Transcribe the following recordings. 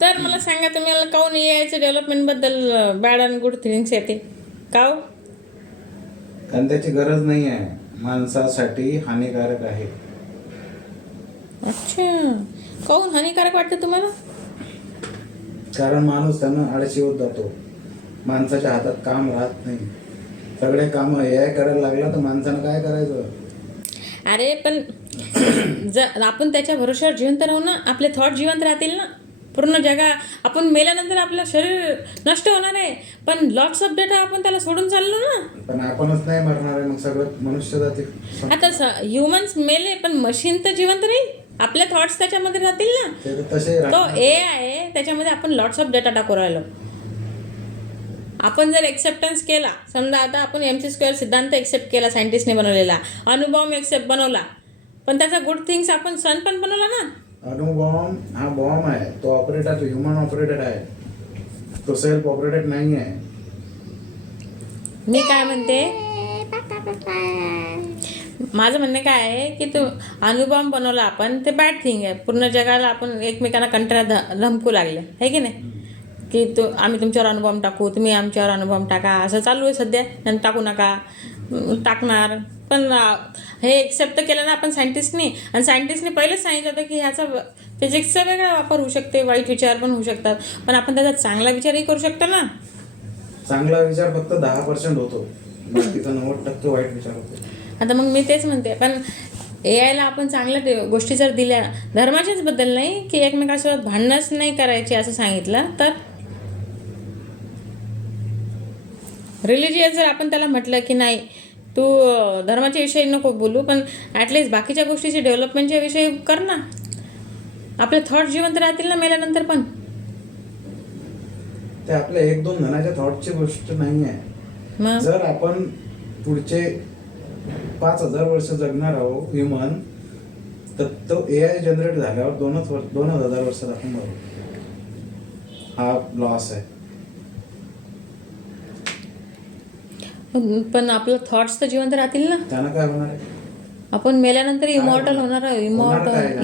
तर मला सांगा तुम्ही, मला काऊन यायचं डेव्हलपमेंटबद्दल बॅड अँड गुड थिंग्स येते काव? कारण त्याची गरज नाही आहे, माणसासाठी हानिकारक आहे. अच्छा, काऊन हानिकारक वाटतं तुम्हाला? कारण माणूस त्यानं आळशी होत जातो, माणसाच्या हातात काम राहत नाही. सगळे काम AI करायला लागला तर माणसानं काय करायचं? अरे पण जर आपण त्याच्या भरोश्यावर जिवंत राहू ना, आपले थॉट जिवंत राहतील ना. पूर्ण जगा आपण मेल्यानंतर आपलं शरीर नष्ट होणार आहे, पण लॉट्स ऑफ डेटा आपण त्याला सोडून चाललो ना. पण आपणच नाही मरणार आहे, मग सगळं मनुष्य जाते. आता ह्युमन्स मेले पण मशीन तर जिवंत राहील, आपले थॉट्स त्याच्यामध्ये राहतील ना. ते तर तसे तो AI आहे, त्याच्यामध्ये आपण लॉट्स ऑफ डेटा टाकू राहिलो. आपण जर एक्सेप्टन्स केला, समजा आता आपण MC² सिद्धांत एक्सेप्ट केला, सायंटिस्टने बनवलेला, अणुबॉम्ब एक्सेप्ट बनवला, पण त्याचा गुड थिंग्स आपण सन पण बनवला ना. अणुबॉम्ब हा बॉम्ब आहे, तो ऑपरेटर ह्युमन ऑपरेटेड आहे, तो सेल्फ ऑपरेटेड नाही आहे. मी काय म्हणते, माझं म्हणणं काय आहे की तू अणुबॉम्ब बनवला आपण, ते बॅड थिंग आहे. पूर्ण जगाला आपण एकमेकांना कंटाळा धमकू लागले आहे की नाही, की आम्ही तुमच्यावर अणुबॉम्ब टाकू, तुम्ही आमच्यावर अणुबॉम्ब टाका, असं चालू आहे सध्या. आणि टाकू नका, टाकणार. पण हे एक्सेप्ट केलं ना आपण सायंटिस्टनी, आणि सायंटिस्टने पहिलेच सांगितलं होतं की ह्याचा फिजिक्सचा वेगळा वापर होऊ शकते, वाईट विचार पण होऊ शकतात, पण आपण त्याचा चांगला विचारही करू शकतो ना. चांगला विचार फक्त 10% होतो, बाकीचा 90% वाईट विचार होतो. आता मग मी तेच म्हणते, पण AIला आपण चांगल्या गोष्टी जर दिल्या, धर्माच्याच बद्दल नाही की एकमेकांसोबत भांडणच नाही करायचे असं सांगितलं, तर रिलिजियस जर आपण त्याला म्हटलं की नाही तू धर्माच्या विषयी नको बोलू, पण ॲटलिस्ट बाकीच्या गोष्टीचे डेव्हलपमेंटच्या विषयी कर ना. आपले थॉट जिवंत राहतील ना मेल्यानंतर पण. ते आपल्या 1-2 जणांच्या थॉटची गोष्ट नाही आहे. मग जर आपण पुढचे 5000 वर्ष जगणार आहोत ह्युमन, तर तो AI जनरेट झाल्यावर 2000 वर्षात आपण मरू. हा लॉस आहे. पण आपलं थॉट्स तर जिवंत राहतील ना. त्यानं काय होणार आहे? आपण मेल्यानंतर इमॉर्टल होणार आहे.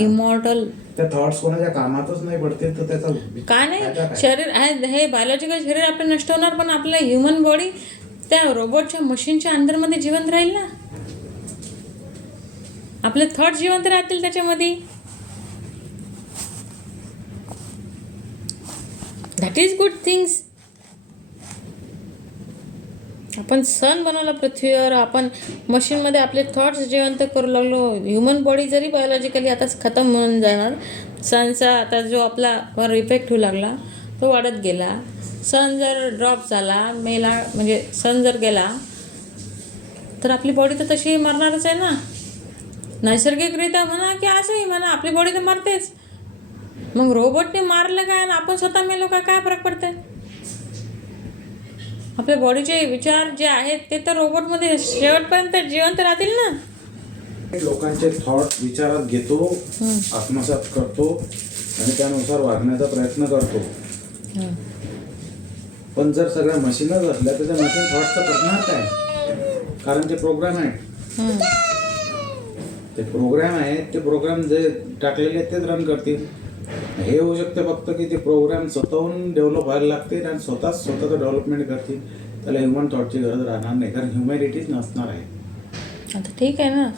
इमॉर्टल त्या थॉट्स कोणाच्या कामातच नाही पडतील तर त्याचा काय नाही. शरीर हे बायोलॉजिकल शरीर आपलं नष्ट होणार, पण आपलं ह्युमन बॉडी त्या रोबोटच्या मशीनच्या अंदरमध्ये जिवंत राहील ना. आपले थॉट जिवंत राहतील त्याच्यामध्ये. That is good things. आपण सन बनवला पृथ्वीवर, आपण मशीनमध्ये आपले थॉट्स जिवंत करू लागलो. ह्युमन बॉडी जरी बायोलॉजिकली आताच खतम होऊन जाणार, सनचा आता जो आपल्यावर इफेक्ट होऊ लागला तो वाढत गेला. सन जर ड्रॉप झाला, मेला, म्हणजे सन जर गेला तर आपली बॉडी तर तशी मरणारच आहे ना. नैसर्गिकरित्या म्हणा की असंही म्हणा, आपली बॉडी तर मरतेच. मग रोबोटने मारलं काय आणि आपण स्वतः मेलो काय फरक पडते? आपल्या बॉडीचे विचार जे आहेत ते तर रोबोटमध्ये शेवटपर्यंत जिवंत राहतील ना. लोकांचे थॉट विचारात घेतो, आत्मसात करतो आणि त्यानुसार वागण्याचा प्रयत्न करतो. पण जर सगळ्या मशीनच असल्या तर त्या मशीन थॉट्सचं करणार काय? कारण ते प्रोग्राम आहेत. ते प्रोग्राम जे टाकलेले आहेत तेच रन करतील. हे होऊ शकते फक्त की ते प्रोग्राम स्वतःहून डेव्हलप व्हायला लागतील आणि स्वतःचं डेव्हलपमेंट करतील. त्याला ह्युमन थॉटची गरज राहणार नाही, कारण ह्युमॅनिटीच नसणार आहे. आता ठीक आहे ना,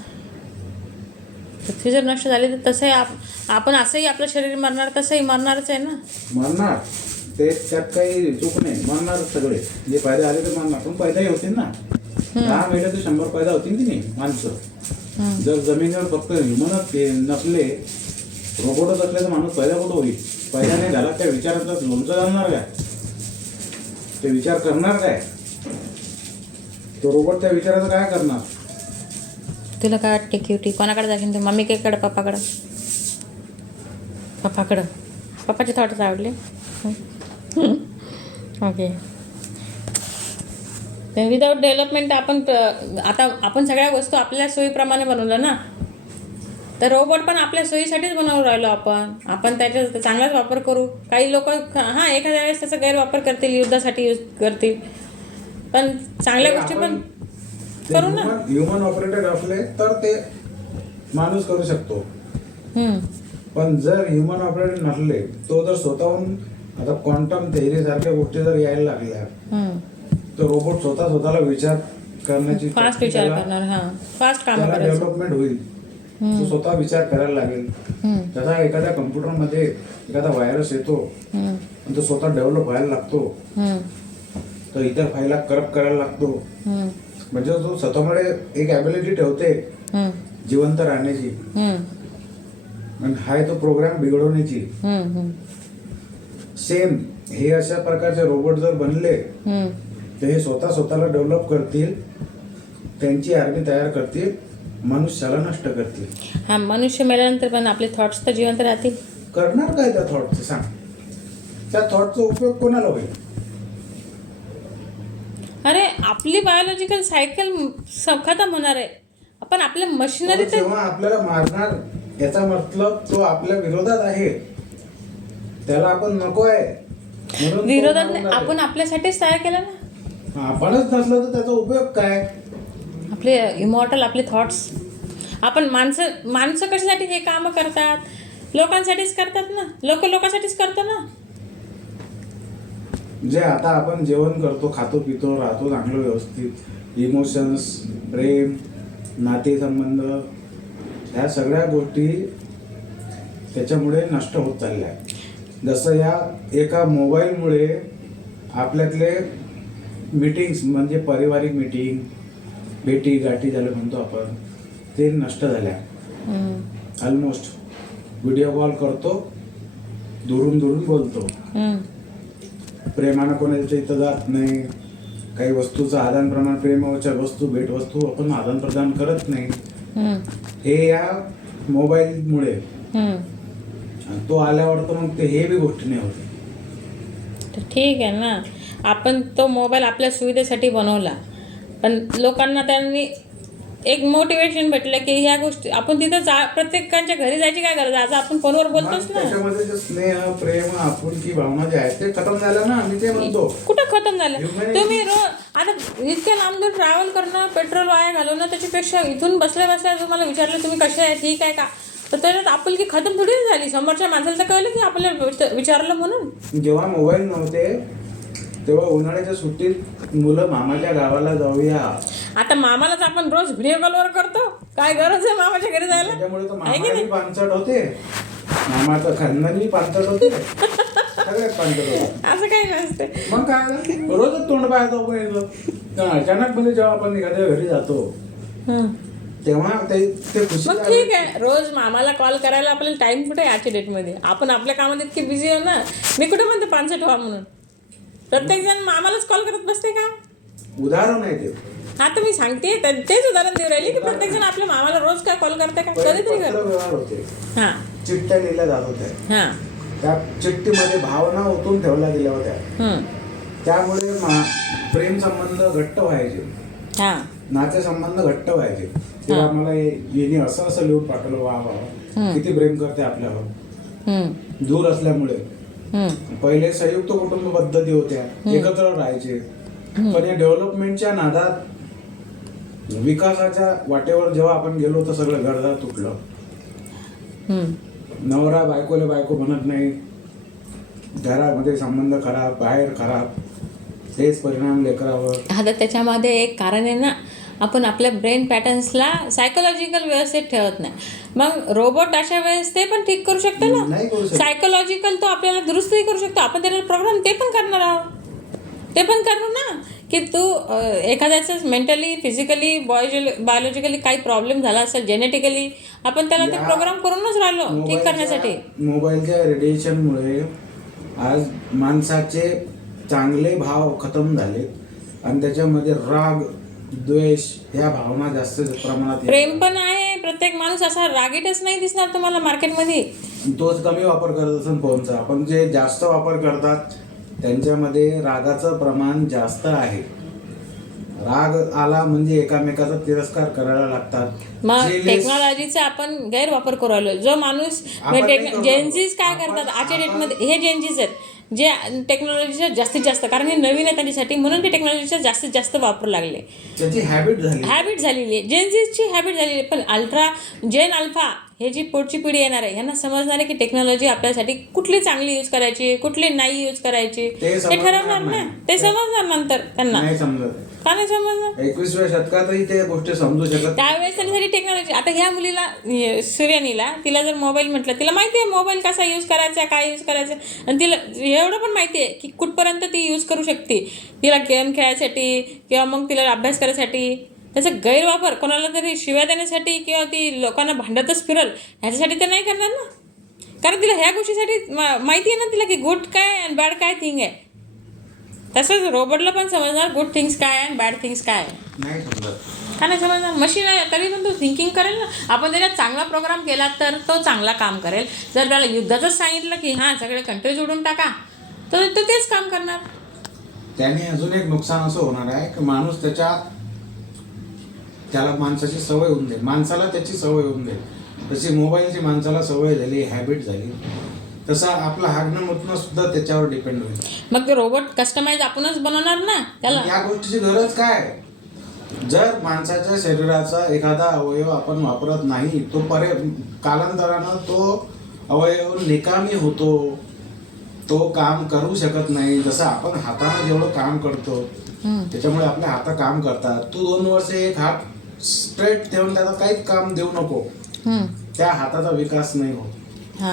पृथ्वी जर नष्ट झाली तर तसंही आपण असंही आपलं शरीर मरणार, तसंही मरणारच आहे ना. मरणार, ते त्यात काही चूक नाही, मरणार सगळे. जे फायदे आले तर मरणार, पण पैदाही होतील ना. 10 मेले तर 100 पैदा होतील की नाही माणसं. जर जमिनीवर फक्त ह्युमनच नसले, रोबोटच असले तर माणूस पैदा कुठं होईल? पैदा नाही झाला, त्या विचारांचा लोणचं घालणार काय? ते विचार करणार काय? तो रोबोट त्या विचाराचं काय करणार? तुला काय वाटते क्युटी? कोणाकडे जाशील तू? मम्मीकडे, पप्पाकडं? पप्पाचे थॉट्स आवडले? ओके. विदाऊट डेव्हलपमेंट आपण सगळ्या वस्तू आपल्या सोयीप्रमाणे बनवलं ना. तर रोबोट पण आपल्या सोयीसाठीच बनवून राहिलो आपण त्याचा चांगलाच वापर करू. काही लोक एखाद्या वेळेस त्याचा गैरवापर करतील, युद्धासाठी यूज करतील, पण चांगल्या गोष्टी पण करू ना. ह्युमन ऑपरेटेड असले तर ते माणूस करू शकतो. पण जर ह्युमन ऑपरेटर नसले, तो जर स्वतःहून आता क्वांटम थेअरी सारख्या गोष्टी जर यायला लागल्या, तर रोबोट स्वतःला विचार करण्याची फास्ट विचार करणार, हा फास्ट काम त्याला करायचं. डेव्हलपमेंट होईल. तो स्वतः विचार करायला लागेल. त्याचा एखाद्या कम्प्युटरमध्ये एखादा व्हायरस येतो आणि तो स्वतः डेव्हलप व्हायला लागतो, तर इतर फाईला करप्ट करायला लागतो. म्हणजे तो स्वतःमध्ये एक ॲबिलिटी ठेवते जिवंत राहण्याची, आणि हाय तो प्रोग्राम बिघडवण्याची. सेम हे अशा प्रकारचे रोबोट जर बनले, तर हे स्वतःला डेव्हलप करतील, त्यांची आर्मी तयार करतील, मनुष्याला नष्ट करतील. हा, मनुष्य मेल्यानंतर पण आपले थॉट्स तर जिवंत राहतील. करणार काय त्या थॉटचे सांग? त्या थॉटचा उपयोग कोणाला होईल? अरे आपली बायोलॉजिकल सायकल खतम होणार आहे. आपण आपल्या मशिनरी तर जेव्हा आपल्याला मारणार, याचा मतलब तो आपल्या विरोधात आहे, त्याला आपण नको आहे म्हणून तो विरोधात मारून नाही, राहिले. आपण आपल्यासाठीच तयार केलं ना. आपणच नसलं तर त्याचा उपयोग काय? आपले इमॉर्टल आपले थॉट्स. आपण माणसं कशासाठी हे कामं करतात? लोकांसाठीच करतात ना. लोकांसाठीच करतो ना. जे आता आपण जेवण करतो, खातो पितो, राहतो चांगलं व्यवस्थित, इमोशन्स, प्रेम, नातेसंबंध, ह्या सगळ्या गोष्टी त्याच्यामुळे नष्ट होत चालल्या आहेत. जसं या एका मोबाईलमुळे आपल्यातले मीटिंग्स, म्हणजे पारिवारिक मीटिंग, भेटी गाठी झालं म्हणतो आपण, ते नष्ट झाल्या. ऑलमोस्ट व्हिडिओ कॉल करतो, दुरून बोलतो, प्रेमानं कोणाच्या इथं जात नाही, काही वस्तूचं आदान प्रदान, प्रेमाच्या वस्तू, भेटवस्तू आपण आदान प्रदान करत नाही. हे या मोबाईलमुळे. तो आल्यावर तर मग ते हे बी गोष्टी नाही होत. तर ठीक आहे ना, आपण तो मोबाईल आपल्या सुविधेसाठी बनवला, पण लोकांना त्यांनी एक मोटिवेशन भेटलं की ह्या गोष्टी आपण तिथं प्रत्येकाच्या घरी जायची काय गरज? आज आपण फोनवर बोलतोच ना. त्याच्यामध्ये जे स्नेह, प्रेम, आपुलकी भावना जे आहेत ते खतम झाल्या ना. मी ते म्हणतो, कुठं खतम झालं? तुम्ही आता इतक्या लांब दूर ट्रॅव्हल करणं, पेट्रोल वाया घालवणं, त्याच्यापेक्षा इथून बसल्या तुम्हाला विचारलं तुम्ही कसे आहे, ठीक आहे का, तर त्याच्यात आपुलकी खतम थोडी झाली. समोरच्या माणसाला तर कळलं की आपल्याला विचारलं म्हणून. जेव्हा मोबाईल नव्हते तेव्हा उन्हाळ्याच्या सुट्टीत मुलं मामाच्या गावाला जाऊया. आता मामालाच आपण रोज व्हिडिओ कॉलवर करतो. काय गरज आहे मामाच्या घरी जायला? त्याच्यामुळे तर आहे की मामाही नाही? पानचट होते, मामाचं खानदानी पानचट होते, सगळ्यात पानचट होते. असं काही नसते. मग काय झालं? रोजच तोंड पाहायचं आपण येतो. अचानक मध्ये जेव्हा आपण एखाद्या घरी जातो, तेव्हा ते खुशी. मग ठीक आहे, रोज मामाला कॉल करायला आपल्याला टाइम कुठे आहे आजच्या डेटमध्ये? आपण आपल्या कामात इतके बिझी हो ना. मी कुठे म्हणते 65 व्हा म्हणून. प्रत्येक जण मामालाच कॉल करत बसते का? उदाहरण आहे ते. आता मी सांगते तेच उदाहरण देऊ राहिली की प्रत्येक जण आपल्या मामाला रोज काय कॉल करते का? कधीतरी पत्र करतो. व्यवहार होते, हा चिठ्ठ्या लिहिल्या जात होत्या, हा त्या चिठ्ठीमध्ये भावना ओतून ठेवल्या गेल्या होत्या. त्यामुळे प्रेम संबंध घट्ट व्हायचे, हा नातेसंबंध घट्ट व्हायचे. तेव्हा मला येणे असं लिहून पाठवलं, वा किती प्रेम करते आपल्यावर. दूर असल्यामुळे पहिले संयुक्त कुटुंब पद्धती होत्या, एकत्र राहायचे. पण या डेव्हलपमेंटच्या नादात, विकासाच्या वाटेवर जेव्हा आपण गेलो तर सगळं घरदार तुटलं. नवरा बायको म्हणत नाही, घरामध्ये संबंध खराब, बाहेर खराब, तेच परिणाम लेकरावर. आता त्याच्यामध्ये एक कारण आहे ना, आपण आपल्या ब्रेन पॅटर्न्सला सायकोलॉजिकल व्यवस्थित ठेवत नाही. मग रोबोट अशा वेळेस ते पण ठीक करू शकतो ना. सायकोलॉजिकल तो आपल्याला दुरुस्तही करू शकतो. आपण त्याला प्रोग्राम ते पण करणार आहोत. ते पण करू ना की तू एखाद्याचं मेंटली, फिजिकली, बायोलॉजिकली काही प्रॉब्लेम झाला असेल, जेनेटिकली, आपण त्याला ते प्रोग्राम करूनच राहिलो ठीक करण्यासाठी. मोबाईलच्या रेडिएशनमुळे आज माणसाचे चांगले भाव खतम झाले आणि त्याच्यामध्ये राग, द्वेष या भावना जास्त प्रमाणात. प्रेम पण आहे. प्रत्येक माणूस असा रागीटच नाही दिसणार तुम्हाला मार्केटमध्ये. तोच कमी वापर करत असेल फोनचा. आपण जे जास्त वापर करतात त्यांच्यामध्ये रागाचं प्रमाण जास्त आहे. राग आला म्हणजे एकामेकाचा तिरस्कार करायला लागतात. मग टेक्नॉलॉजीचा आपण गैरवापर करू राहिलो. जो माणूस जेनझीज काय करतात आजच्या डेटमध्ये, हे जेनझीज आहेत जे टेक्नॉलॉजीचा जास्तीत जास्त, कारण हे नवीन आहे त्यांच्यासाठी म्हणून ते टेक्नॉलॉजीचा जास्तीत जास्त वापर लागले. त्याची हॅबिट झालेली आहे. जेनझीजची हॅबिट झालेली. पण जेन अल्फा हे जी पुढची पिढी येणार आहे ह्यांना समजणार आहे की टेक्नॉलॉजी आपल्यासाठी कुठली चांगली यूज करायची, कुठली नाही यूज करायची, ते ते समजणार ठरवणार ना. नाही. ते समजणार नंतर त्यांना. नाही समजत. का नाही समजणार? 21व्या शतकातही ते गोष्टी समजू शकत. त्यावेळेस त्यांच्यासाठी टेक्नॉलॉजी. आता ह्या मुलीला सूर्यानीला तिला जर मोबाईल म्हटलं, तिला माहिती आहे मोबाईल कसा यूज करायचा, काय यूज करायचं, आणि तिला एवढं पण माहिती आहे की कुठपर्यंत ती यूज करू शकते. तिला गेम खेळायसाठी किंवा मग तिला अभ्यास करायसाठी. त्याचा गैरवापर कोणाला तरी शिव्या देण्यासाठी किंवा ती लोकांना भांडतच फिरल ह्याच्यासाठी ते नाही करणार ना. कारण तिला ह्या गोष्टीसाठी माहिती आहे ना तिला की गुड काय आणि बॅड काय थिंग आहे. तसंच रोबोटला पण समजणार गुड थिंग्स काय आहे आणि बॅड थिंग्स काय आहे. नाही समजत. का नाही समजणार? मशीन आहे तरी पण तो थिंकिंग करेल ना. आपण त्याच्यात चांगला प्रोग्राम केला तर तो चांगला काम करेल. जर त्याला युद्धाचंच सांगितलं की हां सगळे कंट्री जोडून टाका तर तो तेच काम करणार. त्याने अजून एक नुकसान असं होणार आहे की माणूस त्याला माणसाची सवय होऊन जाईल. माणसाला त्याची सवय होऊन जाईल. जशी मोबाईलची माणसाला सवय झाली, हॅबिट झाली, तसा आपलं हागणं मुतणं सुद्धा त्याच्यावर डिपेंड होईल. मग ते रोबोट कस्टमाइज आपणच बनवणार ना त्याला. या गोष्टीची गरज काय? जर माणसाच्या शरीराचा एखादा अवयव आपण वापरत नाही, तो कालांतरानं तो अवयव निकामी होतो, तो काम करू शकत नाही. जसं आपण हाताने जेवढं काम करतो त्याच्यामुळे आपले हात काम करतात. तू 2 वर्ष एक हात स्ट्रेट ठेवून त्याला काहीच काम देऊ नको, त्या हाताचा विकास नाही होत,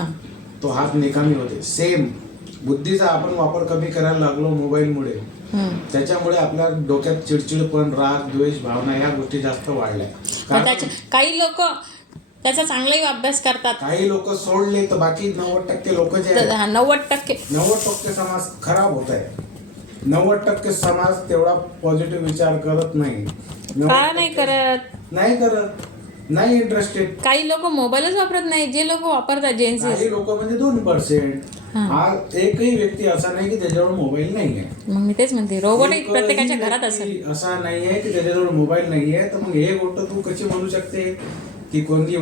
तो हात निकामी होते. सेम बुद्धीचा आपण वापर कमी करायला लागलो मोबाईलमुळे, त्याच्यामुळे आपल्या डोक्यात चिडचिडपण, राग, द्वेष, भावना या गोष्टी जास्त वाढल्या. काही लोक त्याचा चांगलाही अभ्यास करतात. काही लोक सोडले तर बाकी 90% लोक जे आहेत, 90% समाज खराब होत आहे. 90% समाज तेवढा पॉझिटिव्ह विचार करत नाही. का नाही करत, नाही इंटरेस्टेड. काही लोक मोबाईलच वापरत नाही. जे लोक वापरतात जेन्स, काही लोक म्हणजे 2%. हा एकही व्यक्ती असा नाही की त्याच्याजवळ मोबाईल नाही आहे. मग मी तेच म्हणते रोबोट प्रत्येकाच्या घरात असेल. असा नाही आहे की त्याच्याजवळ मोबाईल नाही आहे. तर मग हे गोष्ट तू कशी म्हणू शकते की कोणी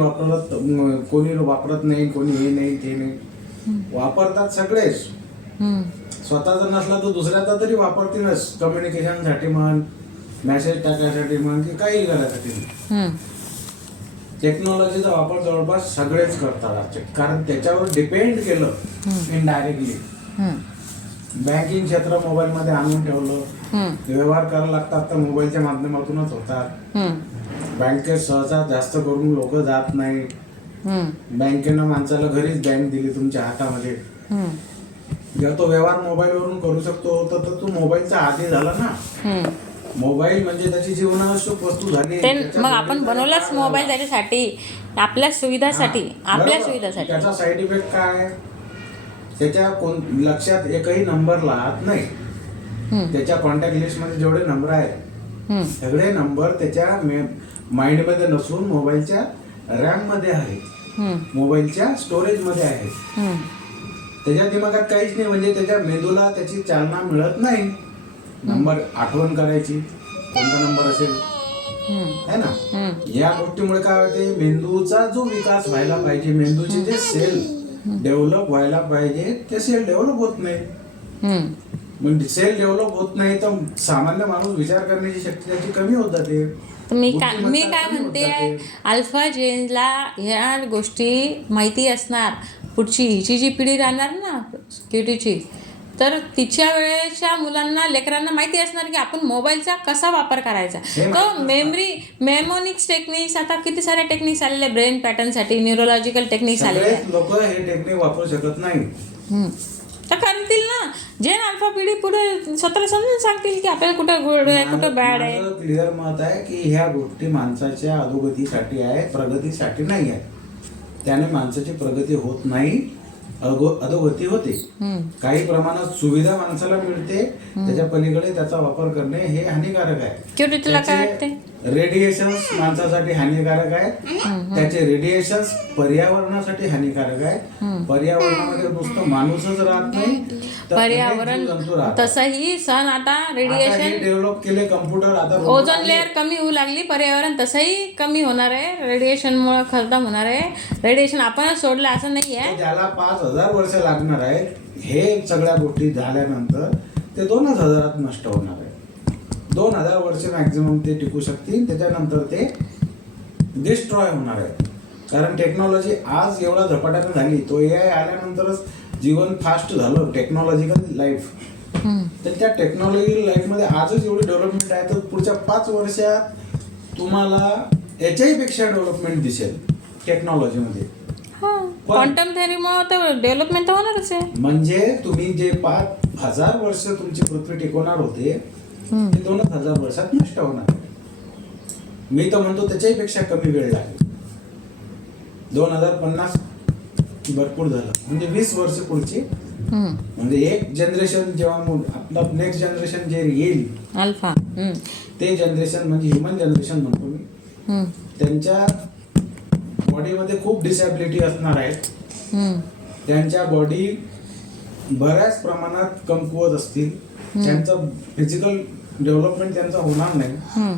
वापरत नाही, कोणी हे नाही ते नाही. वापरतात सगळेच. स्वतःचा नसला तर दुसऱ्याचा तरी वापरतीलच. कम्युनिकेशनसाठी म्हण, मेसेज टाकायसाठी म्हण, की काही करायसाठी. टेक्नॉलॉजीचा वापर जवळपास सगळेच करतात, कारण त्याच्यावर डिपेंड केलं इनडायरेक्टली. बँकिंग क्षेत्र मोबाईलमध्ये आणून ठेवलं. व्यवहार करायला लागतात तर मोबाईलच्या माध्यमातूनच होतात. बँकेत सहसा जास्त करून लोक जात नाही. बँकेनं माणसाला घरीच बँक दिली तुमच्या हातामध्ये. जेव्हा तो व्यवहार मोबाईलवरून करू शकतो तर तो मोबाईलचा आदी झाला ना. मोबाईल म्हणजे त्याची जीवनावश्यक वस्तू झाली. मग आपण बनवलाच मोबाईल त्याच्यासाठी, आपल्या सुविधासाठी. त्याचा साईड इफेक्ट काय? त्याच्या लक्षात एकही नंबर राहत नाही. त्याच्या कॉन्टॅक्ट लिस्ट मध्ये जेवढे नंबर आहेत सगळे नंबर त्याच्या माइंडमध्ये नसून मोबाईलच्या रॅम मध्ये आहेत, मोबाईलच्या स्टोरेज मध्ये आहेत. त्याच्या दिमागात काहीच नाही. म्हणजे त्याच्या मेंदूला त्याची चालना मिळत नाही. नंबर आठवण करायची, कोणता नंबर असेल है ना. या गोष्टीमुळे काय होते, मेंदूचा जो विकास व्हायला पाहिजे, मेंदूचे जे सेल डेव्हलप व्हायला पाहिजे ते सेल डेव्हलप होत नाही. म्हणजे सेल डेव्हलप होत नाही तर सामान्य माणूस विचार करण्याची शक्ती त्याची कमी होत जाते. मी काय म्हणते, अल्फा जेनला ह्या गोष्टी माहिती असणार. पुढची हिची जी पिढी राहणार ना सिक्युरिटीची, तर तिच्या वेळेच्या मुलांना, लेकरांना माहिती असणार की आपण मोबाईलचा कसा वापर करायचा. तो मेमोनिक्स टेक्निक्स, आता किती सारे टेक्निक्स आलेले, ब्रेन पॅटर्नसाठी न्यूरोलॉजिकल टेक्निक्स आलेले. लोक हे टेक्निक वापरू शकत नाही तर करतील ना. जे अल्फा पिढी पुढे स्वतःला समजून सांगतील की आपल्याला कुठं गुड आहे, कुठं बॅड आहे. क्लिअर मत आहे की ह्या गोष्टी माणसाच्या अधोगतीसाठी आहे, प्रगतीसाठी नाही आहे. त्याने माणसाची प्रगती होत नाही, अधोगती होते. काही प्रमाणात सुविधा माणसाला मिळते, त्याच्या पलीकडे त्याचा वापर करणे हे हानिकारक आहे. तुला काय वाटते? रेडिएशन्स माणसासाठी हानिकारक आहे. त्याचे रेडिएशन्स पर्यावरणासाठी हानिकारक आहे. पर्यावरणामध्ये नुसतं माणूसच राहत नाही, पर्यावरण तसंही सण आता रेडिएशन डेव्हलप केले कम्प्युटर. आता ओझोन लेअर कमी होऊ लागली, पर्यावरण तसंही कमी होणार आहे. रेडिएशनमुळे खतम होणार आहे. रेडिएशन आपणच सोडलं असं नाही आहे. त्याला 5000 वर्ष लागणार आहेत. हे सगळ्या गोष्टी झाल्यानंतर ते 2000 नष्ट होणार आहे. 2000 वर्ष मॅक्झिमम ते टिकू शकतील, त्याच्यानंतर ते डिस्ट्रॉय होणार आहे. कारण टेक्नॉलॉजी आज एवढा झपाट्यानं झाली, तो AI आल्यानंतरच जीवन फास्ट झालं, टेक्नॉलॉजिकल लाईफ. तर त्या टेक्नॉलॉजी लाईफमध्ये आजच एवढी डेव्हलपमेंट आहे, तर पुढच्या 5 वर्षात तुम्हाला याच्याही पेक्षा डेव्हलपमेंट दिसेल टेक्नॉलॉजीमध्ये. क्वांटम थेअरीमुळे तर डेव्हलपमेंट तर होणारच आहे. म्हणजे तुम्ही जे 5,000 वर्ष तुमची पृथ्वी टिकवणार होते ते 2,000 वर्षात नष्ट होणार. मी तर म्हणतो त्याच्याही पेक्षा कमी वेळ लागेल. 2050 भरपूर झालं, म्हणजे 20 वर्ष पुढची. म्हणजे एक जनरेशन जेव्हा आपलं नेक्स्ट जनरेशन जे येईल अल्फा, ते जनरेशन म्हणजे ह्युमन जनरेशन म्हणतो मी, त्यांच्या बॉडीमध्ये खूप डिसॅबिलिटी असणार आहेत. त्यांच्या बॉडी बऱ्याच प्रमाणात कमकुवत असतील. त्यांचं फिजिकल डेव्हलपमेंट त्यांचा होणार नाही.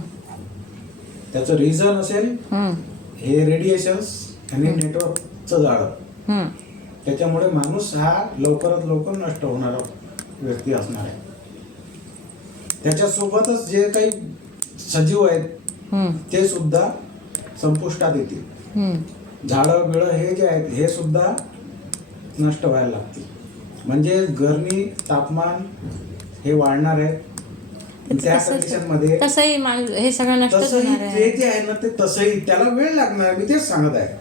त्याचं रिझन असेल हे रेडिएशन्स आणि नेटवर्कचं जाळं. त्याच्यामुळे माणूस हा लवकरात लवकर नष्ट होणारा व्यक्ती असणार आहे. त्याच्यासोबतच जे काही सजीव आहेत ते सुद्धा संपुष्टात येतील. झाडं बिळं हे जे आहेत हे सुद्धा नष्ट व्हायला लागतील. म्हणजे गरमी, तापमान हे वाढणार आहे. त्या कंडिशनमध्ये तसंही हे सगळं नष्ट तसंही होणार ते आहे. जे आहे ना ते तसंही त्याला वेळ लागणार. मी तेच सांगत आहे.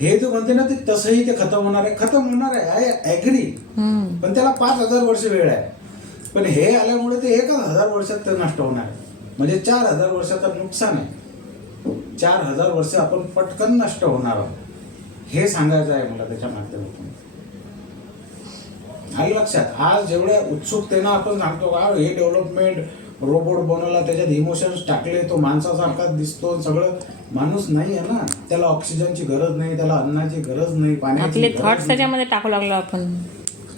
हे जो म्हणते ना ते तसंही ते खतम होणार आहे, खतम होणार आहे, आय ऍग्री. पण त्याला 5,000 वर्ष वेळ आहे. पण हे आल्यामुळे ते 1,000 वर्षात ते नष्ट होणार आहे. म्हणजे 4,000 वर्षाचं नुकसान आहे. 4,000 वर्ष आपण पटकन नष्ट होणार आहोत, हे सांगायचं आहे मला त्याच्या माध्यमातून. आलं लक्षात? आज जेवढ्या उत्सुकतेनं आपण सांगतो का हे डेव्हलपमेंट, रोबोट बनवला, त्याच्यात इमोशन्स टाकले, तो माणसासारखाच दिसतो, सगळं. माणूस नाही आहे ना, त्याला ऑक्सिजनची गरज नाही, त्याला अन्नाची गरज नाही, पाण्याची आपले गरज थॉट्स नाही. त्याच्यामध्ये टाकू लागलो आपण.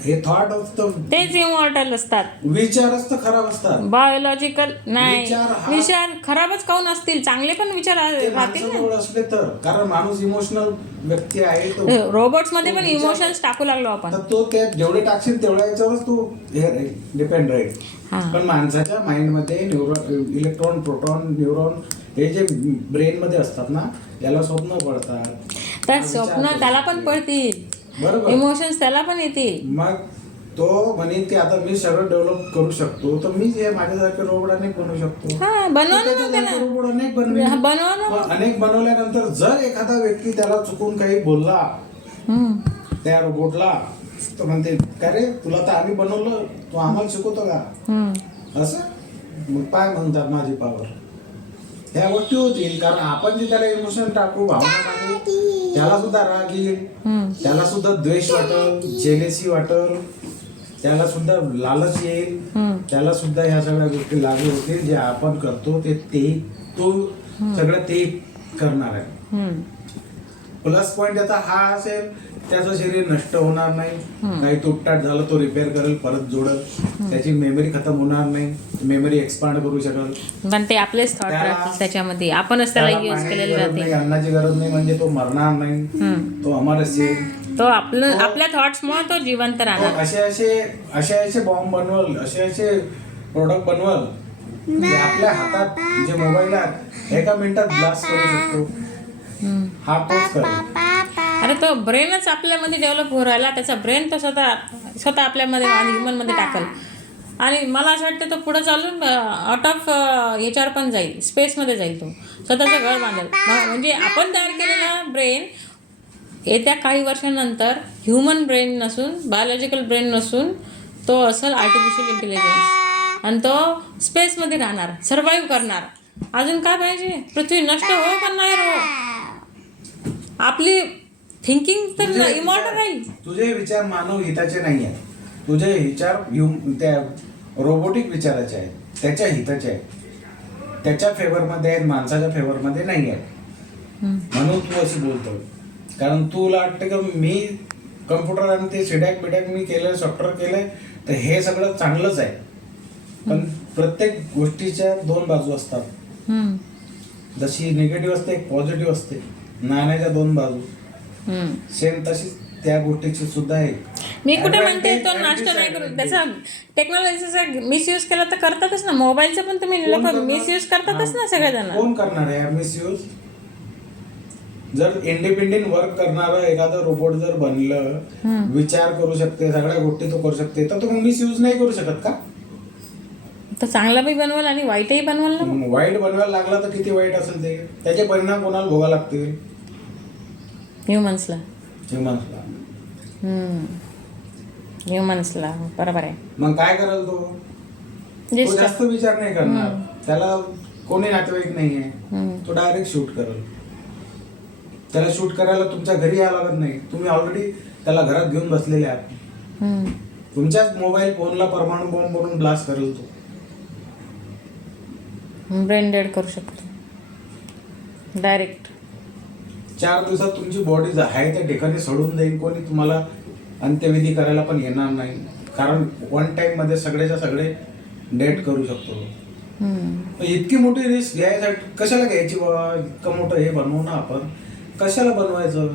हे थॉट ऑफ द तेच इमॉर्टल असतात. विचारच तर खराब असतात. बायोलॉजिकल नाही, विचार खराबच काऊन असतील, चांगले पण विचार ते राहतील माणसाजवळ ना. असले तर, कारण माणूस इमोशनल व्यक्ती आहे तो. रोबोट्स मध्ये पण विचार- इमोशन्स टाकू लागलो आपण. तर तो ते जेवढे टाकशील तेवढ्या याच्यावरच तू हे राहील, डिपेंड राहील. पण माणसाच्या माइंडमध्ये इलेक्ट्रॉन, प्रोटॉन, न्यूरॉन हे जे ब्रेन मध्ये असतात ना, याला स्वप्न पडतात. तर स्वप्न त्याला पण पडतील, बरोबर, इमोशन्स त्याला पण येतील. मग तो म्हणेल की आता मी सगळं डेव्हलप करू शकतो, तर मी हे माझ्यासारखे रोबोट अनेक बनवू शकतो. बनवा ना त्याला, रोबोट अनेक बनवेल. बनवा ना. मग अनेक बनवल्यानंतर जर एखादा व्यक्ती त्याला चुकून काही बोलला त्या रोबोटला, तर म्हणते का रे तुला तर आम्ही बनवलं, तू आम्हाला शिकवतो का? असं मग पाय म्हणतात माझी पावर. ह्या गोष्टी होतील कारण आपण जे त्याला इमोशन टाकू, भावना टाकू, त्याला सुद्धा राग येईल, त्याला सुद्धा द्वेष वाटल, जेलेसी वाटल, त्याला सुद्धा लालच येईल, त्याला सुद्धा ह्या सगळ्या गोष्टी लागू होतील. जे आपण करतो ते तो सगळं ते करणार आहे. प्लस पॉइंट त्याचा हा असेल, त्याचं शरीर नष्ट होणार नाही. काही तुटताट झालं तो रिपेअर करेल, परत जोडल. त्याची मेमरी खतम होणार नाही, मेमरी एक्सपांड करू शकल. पण ते आपलेच थॉट राहतील त्याच्यामध्ये, आपणच त्याला युज केलेले राहते. अन्नाची गरज नाही म्हणजे तो मरणार नाही, तो अमर असेल. तो आपल्या थॉट्समुळे तो जिवंत राहणार. असे बॉम्ब बनवल, असे प्रोडक्ट बनवल, आपल्या हातात जे मोबाईल आहेत एका मिनिटात ब्लास्ट करू शकतो. हा तोच करेल. अरे तो ब्रेनच आपल्यामध्ये डेव्हलप होऊ राहिला, त्याचा ब्रेन तो स्वतः आपल्यामध्ये ह्युमन मध्ये टाकल. आणि मला असं वाटतं तो पुढे चालून आउट ऑफ ह्याच्यावर पण जाईल, स्पेसमध्ये जाईल. तो स्वतःचं घर बांधेल. म्हणजे आपण तयार केलेला ब्रेन येत्या काही वर्षांनंतर ह्युमन ब्रेन नसून, बायोलॉजिकल ब्रेन नसून, तो असेल आर्टिफिशियल इंटेलिजन्स. आणि तो स्पेसमध्ये राहणार, सर्व्हाइव्ह करणार. अजून काय पाहिजे? पृथ्वी नष्ट हो पण नाही हो, आपली थिंकिंग तर इमॉर्टल राहील. तुझे विचार मानव हिताचे नाही आहेत. तुझे विचार त्या रोबोटिक विचाराचे आहेत, त्याच्या हिताचे आहेत, त्याच्या फेवरमध्ये आहेत, माणसाच्या फेवरमध्ये नाही आहेत. म्हणून तू अशी बोलतो. कारण तुला वाटतं की मी कम्प्युटर आणि ते सिडॅक बिडॅक मी केलं, सॉफ्टवेअर केलंय, तर हे सगळं चांगलंच आहे. पण प्रत्येक गोष्टीच्या 2 बाजू असतात. जशी निगेटिव्ह असते, एक पॉझिटिव्ह असते. नाण्याच्या 2 बाजू. सेम तशीच त्या गोष्टीची सुद्धा आहे. मी कुठे म्हणते तो नष्ट नाही करू, त्याचा टेक्नॉलॉजीचा मिसयूज केला तर करतातच ना. मोबाईलचा पण तुम्ही लोक मिसयूज करतातच ना सगळेजण. कोण करणार आहे मिसयूज? जर इंडिपेंडेंट वर्क करणारं एखादं रोबोट जर बनलं, विचार करू शकते, सगळ्या गोष्टी तो करू शकते, तर तो मिसयूज नाही करू शकत का? तर चांगला बी बनवल आणि वाईटही बनवल ना. मग वाईट बनवायला लागला तर किती वाईट असेल ते, त्याचे परिणाम कोणाला भोगा लागतील? ह्युमन्सला. ह्युमन्सला बरोबर आहे. मग काय कराल तो? तो जास्त विचार नाही करणार, त्याला कोणी नातेवाईक नाही आहे, तो डायरेक्ट शूट करेल. त्याला शूट करायला तुमच्या घरी यावं लागत नाही, तुम्ही ऑलरेडी त्याला घरात घेऊन बसलेले आहात. तुमच्याच मोबाईल फोनला परमाणु बॉम्ब बनवून ब्लास्ट करेल तो. ब्रेन डेड करू शकतो डायरेक्ट. 4 दिवसात तुमची बॉडी आहे त्या ठिकाणी सोडून जाईल, कोणी तुम्हाला अंत्यविधी करायला पण येणार नाही, कारण वन टाइम मध्ये सगळेच्या सगळे डेट करू शकतो. इतकी मोठी रिस्क घ्यायसाठी कशाला घ्यायची बाबा? इतकं मोठं हे बनवू ना आपण, कशाला बनवायचं?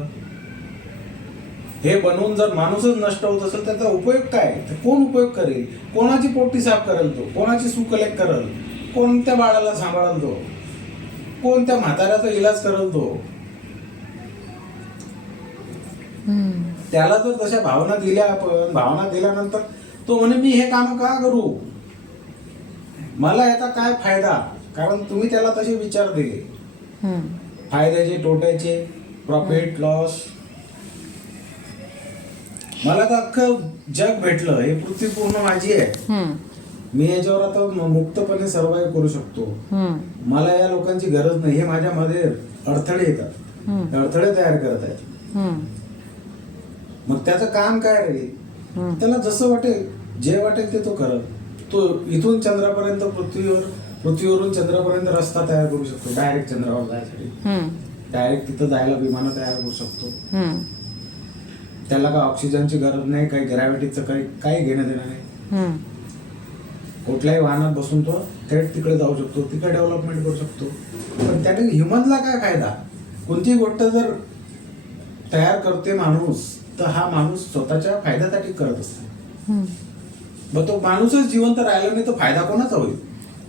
हे बनवून जर माणूसच नष्ट होत असेल त्याचा उपयोग काय? तर कोण उपयोग करेल? कोणाची पोटी साफ करेल तो? कोणाची सू कलेक्ट करेल? कोणत्या बाळाला सांभाळेल तो? कोणत्या म्हाताऱ्याचा इलाज करेल तो? त्याला जर तशा भावना दिल्या आपण, भावना दिल्यानंतर तो म्हणे मी हे काम का करू, मला याचा काय फायदा? कारण तुम्ही त्याला तसे विचार दिले, फायद्याचे तोट्याचे, प्रॉफिट लॉस. मला तर अख्खं जग भेटलं, हे पृथ्वी पूर्ण माझी आहे, मी याच्यावर आता मुक्तपणे सर्वाइव्ह करू शकतो, मला या लोकांची गरज नाही. हे माझ्यामध्ये अडथळे येतात, अडथळे तयार करत आहेत. मग त्याचं काम काय राहील? त्याला जसं वाटेल, जे वाटेल ते तो करत. तो इथून चंद्रापर्यंत, पृथ्वीवरून चंद्रापर्यंत रस्ता तयार करू शकतो, डायरेक्ट चंद्रावर जायसाठी. डायरेक्ट तिथं जायला विमानं तयार करू शकतो. त्याला काय ऑक्सिजनची गरज नाही, काही ग्रॅव्हिटीचं काही घेणं देणं नाही. कुठल्याही वाहनात बसून तो थेट तिकडे जाऊ शकतो, तिकडे डेव्हलपमेंट करू शकतो. पण त्याने ह्युमनला काय फायदा? कोणतीही गोष्ट जर तयार करते माणूस, तर हा माणूस स्वतःच्या फायद्यासाठी करत असतो. मग तो माणूसच जिवंत राहिला नाही तर फायदा कोणाचा होईल?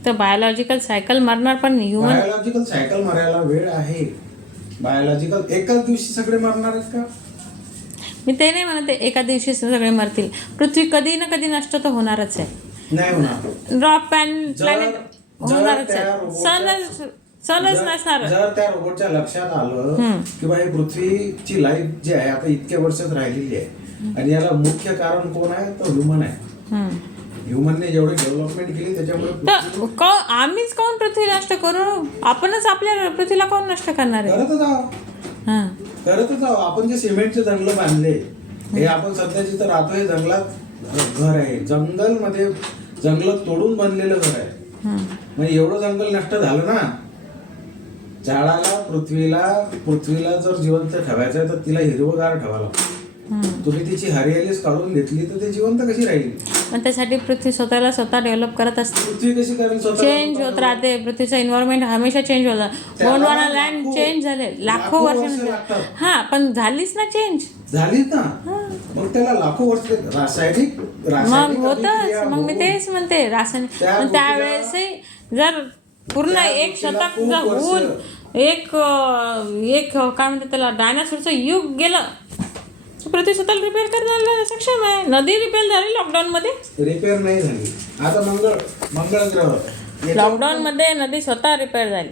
तर बायोलॉजिकल सायकल मरणार, पण ह्युमन बायोलॉजिकल सायकल मरायला वेळ आहे. बायोलॉजिकल एकाच दिवशी सगळे मरणार आहेत का? मी ते नाही म्हणते एका दिवशी सगळे मरतील. पृथ्वी कधी ना कधी नष्ट तर होणारच आहे. नाही होणार. ड्रॉप प्लॅनेट होणारच आहे. सणच नसणार. जर त्या रोबोटच्या लक्षात आलं की बा ही पृथ्वीची लाईफ जी आहे आता इतक्या वर्षात राहिलेली आहे आणि याला मुख्य कारण कोण आहे? तर ह्युमन आहे. ह्युमनने जेवढी डेव्हलपमेंट केली त्याच्यामुळे आम्हीच काऊन पृथ्वी नष्ट करू? आपणच आपल्या पृथ्वीला काऊन नष्ट करणार आहे? करतच आहो. आपण जे सिमेंटचे जंगल बांधले, हे आपण सध्या जिथं राहतो हे जंगलात घर आहे, जंगल तोडून बनलेलं घर आहे. म्हणजे एवढं जंगल नष्ट झालं ना, झाडाला पृथ्वीला जर जिवंत ठेवायचं आहे तर तिला हिरवगार ठेवायला. तुम्ही तिची हरियालीच काढून घेतली तर ते जिवंत कशी राहील? पण त्यासाठी पृथ्वी स्वतःला स्वतः डेव्हलप करत असते. पृथ्वी कशी करेल? स्वतः चेंज होत राहते. पृथ्वीचं एन्व्हायरमेंट हमेशा चेंज होतं. गोंडवाना लँड चेंज झाले लाखो वर्ष. हा, पण झालीच ना चेंज. झालीच ना. मग त्याला लाखो वर्ष रासायनिक मग होतच. मग मी तेच म्हणते रासायनिक. त्यावेळेसही जर पूर्ण एक शतक होऊन एक काय म्हणते त्याला डायनासोरचं युग गेलं, पृथ्वी स्वतःला रिपेअर करायला सक्षम आहे. नदी रिपेअर झाली लॉकडाऊन मध्ये. रिपेअर नाही झाली. आता मंगळ ग्रह लॉकडाऊन मध्ये नदी स्वतः रिपेअर झाली.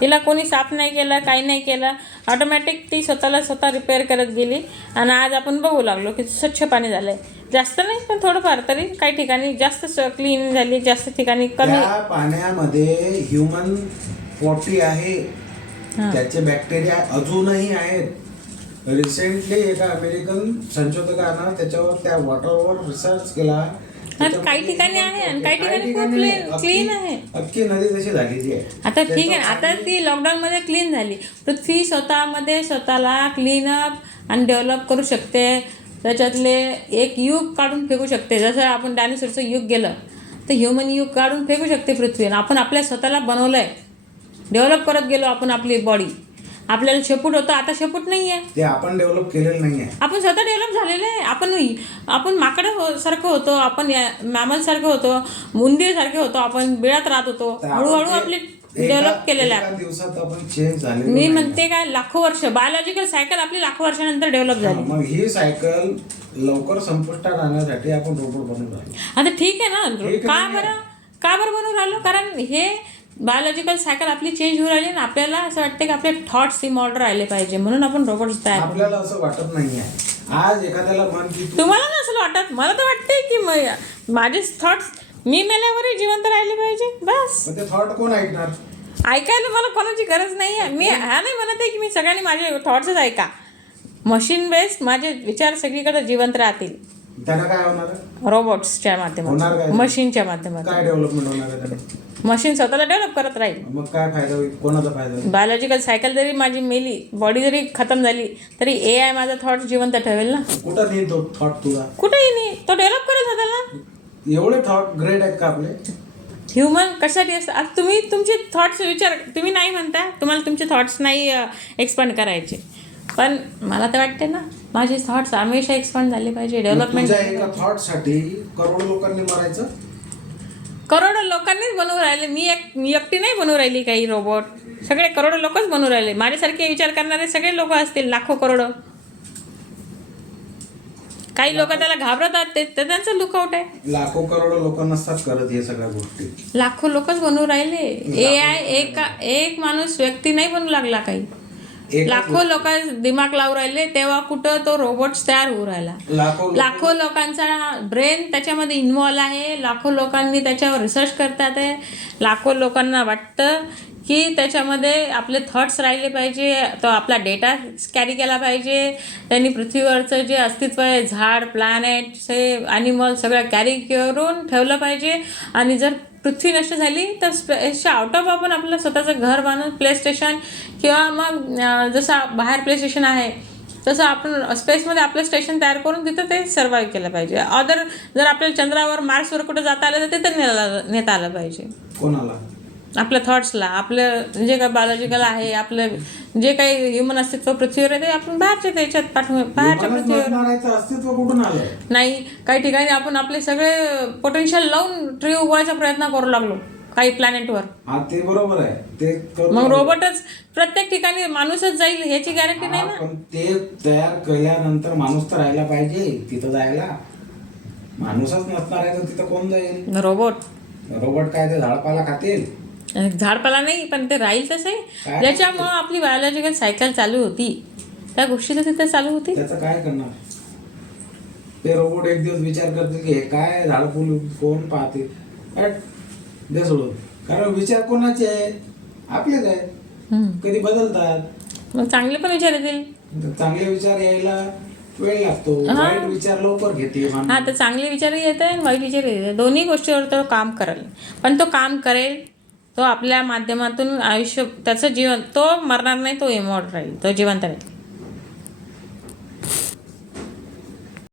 तिला कोणी साफ नाही केलं, काही नाही केलं, ऑटोमॅटिक ती स्वतःला स्वतः रिपेअर करत गेली. आणि आज आपण बघू लागलो की स्वच्छ पाणी झालंय. जास्त नाही पण थोडंफार तरी. काही ठिकाणी जास्त क्लीन झाली, जास्त ठिकाणी कमी. त्या पाण्यामध्ये ह्युमन पॉटी आहे, त्याचे बॅक्टेरिया अजूनही आहेत. रिसेंटली एका अमेरिकन संशोधकानं त्याच्यावर त्या वॉटरवर रिसर्च केला. काही ठिकाणी आहे आणि काही ठिकाणी खूप क्लीन आहे. अख्खी नदी तशी झालेली आहे. आता ठीक आहे, आता ती लॉकडाऊन मध्ये क्लीन झाली. पृथ्वी स्वतःमध्ये स्वतःला क्लीन अप आणि डेव्हलप करू शकते. त्याच्यातले एक युग काढून फेकू शकते. जसं आपण डायनासोरचं युग गेलं तर ह्युमन युग काढून फेकू शकते पृथ्वी. आपण आपल्या स्वतःला बनवलंय, डेव्हलप करत गेलो आपण आपली बॉडी. आपल्याला शेपूट होतं, आता शेपूट नाही आहे. ते आपण डेव्हलप केलेलं नाही आहे. आपण स्वतः डेव्हलप झालेलं आहे. आपण माकडं सारखं होतो, आपण मॅमल सारखं होतो, मुंदीर सारखे होतो, आपण बिळात राहत होतो. हळूहळू आपले डेव्हलप केलेलं आहे. एका दिवसात आपण चेंज झाले. मी म्हणते काय, लाखो वर्ष बायोलॉजिकल सायकल आपली लाखो वर्षानंतर डेव्हलप झाली. मग ही सायकल लवकर संपुष्टात आणण्यासाठी आपण रोबोट बनवून राहिलो. आता ठीक आहे ना, का बरं बनवून राहिलो? कारण हे बायोलॉजिकल सायकल आपली चेंज होऊ राहिली ना, आपल्याला असं वाटतं की आपले थॉट्स इमॉर्डर राहिले पाहिजे, म्हणून आपण रोबोट्स तयार. आपल्याला असं वाटत नाही आहे. आज एखाद्याला मन की तुम्हाला ना असं वाटत, मला तर वाटते की माझे थॉट्स मी मेल्यावरही जिवंत राहिले पाहिजे. बस ते थॉट कोण ऐकणार? ऐकायला मला कोणाची गरज नाही आहे. मी हा नाही म्हणत आहे की मी सगळ्यांनी माझे थॉट्सच ऐका. मशीन बेस्ड माझे विचार सगळीकडे जिवंत राहतील. त्याला काय होणार आहे? रोबोट्सच्या होणार माध्यमातून, काय? मशीनच्या माध्यमातून. काय डेव्हलपमेंट होणार आहे त्याने? मशीन स्वतःला डेव्हलप करत राहील. मग काय फायदा होईल? कोणाचा फायदा होईल? बायोलॉजिकल सायकल जरी माझी मेली, बॉडी जरी खतम झाली, तरी AI माझा थॉट जिवंत ठेवेल ना. कुठं नाही तो थॉट तुझा? कुठेही नाही, तो डेव्हलप करत होता ना. एवढे थॉट ग्रेट आहेत का आपले? ह्युमन कशासाठी असतं? आता तुम्ही तुमचे थॉट्स विचार, तुम्ही नाही म्हणता, तुम्हाला तुमचे थॉट्स नाही एक्सपांड करायचे, पण मला तर वाटते ना माझे थॉट्स हमेशा एक्सपांड झाले पाहिजे. डेव्हलपमेंट तुझ्या एका थॉटसाठी करोडो लोकांनी मरायचं. करोडो लोकांनीच बनवून राहिले. मी एकटी नाही बनवून राहिली काही रोबोट, सगळे करोडो लोकच बनवून राहिले. माझ्यासारखे विचार करणारे सगळे लोक असतील, लाखो करोडो. काही लोक त्याला घाबरतात, ते त्यांचं लुकआउट आहे. लाखो करोडो लोक नसतात करत हे सगळ्या गोष्टी. लाखो लोकच बनवून राहिले. AI एक माणूस व्यक्ती नाही बनवू लागला काही. लाखो लोक दिमाग लावून राहिले, तेव्हा कुठं तो रोबोट्स तयार होऊ राहिला. लाखो लोकांचा ब्रेन त्याच्यामध्ये इन्व्हॉल्व आहे. लाखो लोकांनी त्याच्यावर रिसर्च करतात आहे. लाखो लोकांना वाटतं की त्याच्यामध्ये आपले थॉट्स राहिले पाहिजे, तो आपला डेटा कॅरी केला पाहिजे. त्यांनी पृथ्वीवरचं जे अस्तित्व आहे, झाड, प्लॅनेट्स, हे ॲनिमल सगळं कॅरी करून ठेवलं पाहिजे. आणि जर पृथ्वी नष्ट झाली तर आउट ऑफ आपण आपलं स्वतःचं घर बांधून प्ले स्टेशन, किंवा मग जसं बाहेर प्ले स्टेशन आहे तसं आपण स्पेसमध्ये आपलं स्टेशन तयार करून तिथं ते सर्वाईव्ह केलं पाहिजे. अदर जर आपल्याला चंद्रावर, मार्सवर कुठं जाता आलं तर तिथं नेता आलं पाहिजे. कोणाला? आपल्या थॉट्सला, आपलं जे काय बायोलॉजिकल आहे, आपलं जे काही ह्युमन अस्तित्व पृथ्वीवर आहे ते आपण बाहेरच्या त्याच्यात बाहेरच्या पृथ्वीवर अस्तित्व कुठून आलं नाही. काही ठिकाणी आपण आपले सगळे पोटेन्शियल लावून ट्री उगवायचा प्रयत्न करू लागलो काही प्लॅनेटवर. हा, ते बरोबर आहे. ते मग रोबोटच प्रत्येक ठिकाणी माणूसच जाईल ह्याची गॅरंटी नाही ना. पण ते तयार केल्यानंतर माणूस तर राहायला पाहिजे तिथं जायला. माणूसच नसणार आहे तर तिथं कोण जाईल? रोबोट काय ते झाडपाला खातील? झाडपाला नाही, पण ते राहील तसे. ज्याच्यामुळं आपली बायोलॉजिकल सायकल चालू होती, त्या गोष्टी तर तिथे चालू होती. त्याचं काय करणार? ते रोबोट एक दिवस विचार करतील की हे काय झाडफुल कोण पाहते, दे सोडून. कारण विचार कोणाचे आहेत? आपलेच आहेत. कधी बदलतात. मग चांगले पण विचार येतील. चांगले विचार यायला वेळ लागतो, वाईट विचार लवकर घेते. हा, तर चांगले विचारही येत आहे आणि वाईट विचारही येत आहे. दोन्ही गोष्टीवर तो काम करेल. पण तो काम करेल, तो आपल्या माध्यमातून आयुष्य, त्याचं जीवन, तो मरणार नाही, तो इमॉर्टल राहील, तो जिवंत राहील.